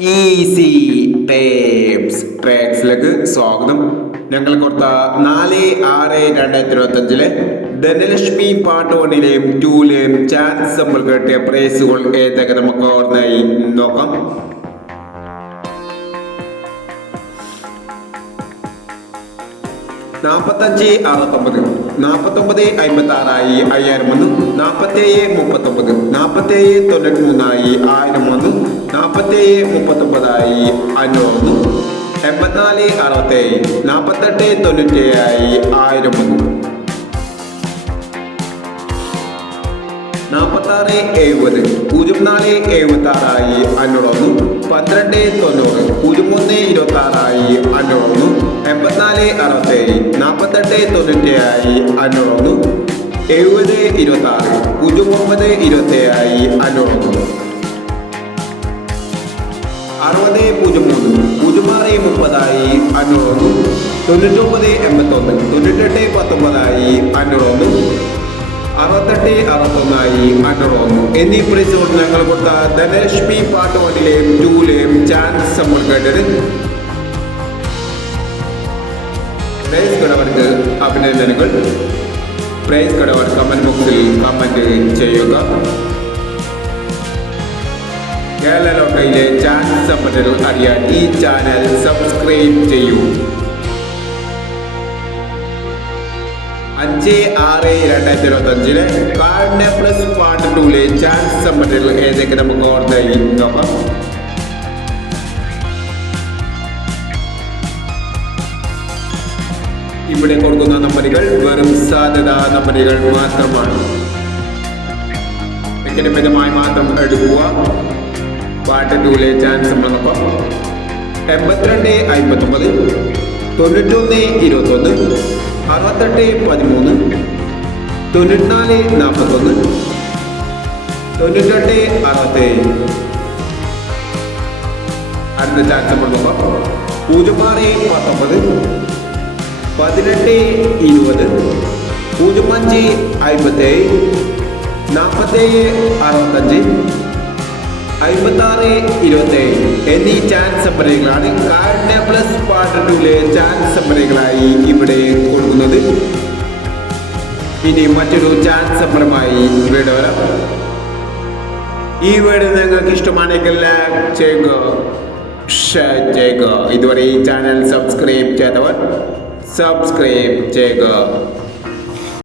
Easy tapes ട്രാക്സിലേക്ക് സ്വാഗതം. ഞങ്ങൾ കൊടുത്ത നാല് ആറ് രണ്ടായിരത്തി ഇരുപത്തി അഞ്ചിലെ ധനലക്ഷ്മി പാർട്ട് വണ്ണിലെയും ടൂലെയും ചാൻസ് നമ്മൾ കേട്ടിയ പ്രൈസുകൾ ഏതൊക്കെ നമുക്ക് ഓർമ്മയായി? നോക്കാം. നാൽപ്പത്തഞ്ച് അറുപത്തൊമ്പത്. നാൽപ്പത്തൊമ്പത് അമ്പത്തി ആറായി അയ്യായിരം ഒന്ന് നാൽപ്പത്തേഴ് മുപ്പത്തൊമ്പത്. നാൽപ്പത്തേഴ് തൊണ്ണൂറ്റി മൂന്നായി ആയിരം ഒന്ന് നാൽപ്പത്തേഴ് മുപ്പത്തൊമ്പതായി അഞ്ഞൂറ്. എൺപത്തിനാല് അറുപത്തേഴ് നാൽപ്പത്തെട്ട് തൊണ്ണൂറ്റേഴായി ആയിരം ഒന്ന് നാൽപ്പത്താറ് എഴുപത് പൂജ്യം നാല് എഴുപത്തി ആറായി അഞ്ഞൂറൊന്ന് പന്ത്രണ്ട് തൊണ്ണൂറ് പൂജ്യം ഒന്ന് ഇരുപത്തി ആറായി അഞ്ഞൂറൊന്ന് എൺപത്തിനാല് അറുപത്തേഴ് നാൽപ്പത്തെട്ട് തൊണ്ണൂറ്റേഴായി അഞ്ഞൂറൊന്ന് എഴുപത് ഇരുപത്തി ആറ് പൂജ്യം ഒമ്പത് ഇരുപത്തേഴായി അഞ്ഞൂറൊന്ന് അറുപത് പൂജ്യം മൂന്ന് പൂജ്യം മുപ്പതായി അഞ്ഞൂറൊന്ന് തൊണ്ണൂറ്റൊമ്പത് എൺപത്തൊന്ന് തൊണ്ണൂറ്റെട്ട് പത്തൊമ്പതായി അഞ്ഞൂറൊന്ന് അറുപത്തെട്ട് അറുപത്തൊന്നായി അഞ്ഞൂറൊന്ന്. എന്നീ പ്രൈസുകൾ ഞങ്ങൾ കൊടുത്ത ധനലക്ഷ്മി പാട്ട് വണ്ണിലെയും ടൂലെയും ചാൻസ് നമ്മൾ കേട്ടത്. പ്രൈസ് കടവർക്ക് അഭിനന്ദനങ്ങൾ. പ്രൈസ് കടവർ കമന്റ് ബോക്സിൽ കമന്റ് ചെയ്യുക. കേരള ലോട്ടയിലെ ചാൻസ് അറിയാൻ ഈ ചാനൽ സബ്സ്ക്രൈബ് ചെയ്യൂ. അഞ്ച് ആറ് രണ്ടായിരത്തി ഇരുപത്തി അഞ്ചിലെ കാർഡിനെ പ്ലസ് പാർട്ട് ടൂലെ ചാൻസ് സമ്പന്നകൾ ഏതൊക്കെ നമുക്ക് ഓർമ്മയായി നോക്കാം. ഇവിടെ കൊടുക്കുന്ന നമ്പറുകൾ വെറും സാധ്യത നമ്പറുകൾ മാത്രമാണ്. മാത്രം എടുക്കുക. പാട്ട് ടൂലെ ചാൻസ് നമ്പർ എൺപത്തിരണ്ട് അമ്പത്തൊമ്പത് തൊണ്ണൂറ്റൊന്ന് ഇരുപത്തൊന്ന് അറുപത്തെട്ട് പതിമൂന്ന് തൊണ്ണൂറ്റിനാല് നാൽപ്പത്തൊന്ന് തൊണ്ണൂറ്റെട്ട് അറുപത്തേഴ്. അടുത്ത ചാൻസ് നോക്കാം പൂജ്യം ആറ് പത്തൊമ്പത് പതിനെട്ട് ഇരുപത് പൂജ്യം അഞ്ച് അമ്പത്തേഴ് നാൽപ്പത്തേഴ് അറുപത്തഞ്ച് അമ്പത്താറ് ഇരുപത്തേഴ് എന്നീ ചാൻസ് നമ്പറുകളാണ് കാർഡിനെ പ്ലസ് പാർട്ട് ടൂലെ ചാൻസ് നമ്പറുകളായി ഇവിടെ കൊടുക്കുന്നത്. ഇനി മറ്റൊരു ചാൻസ് നമ്പറുമായി ഇവിടെ വരാം. ഈ വീട് നിങ്ങൾക്ക് ഇഷ്ടമാണെങ്കിൽ ലൈക്ക് ചെയ്യുക ഷെയർ ചെയ്യുക. ഇതുവരെ ഈ ചാനൽ സബ്സ്ക്രൈബ് ചെയ്തവർ സബ്സ്ക്രൈബ് ചെയ്യുക.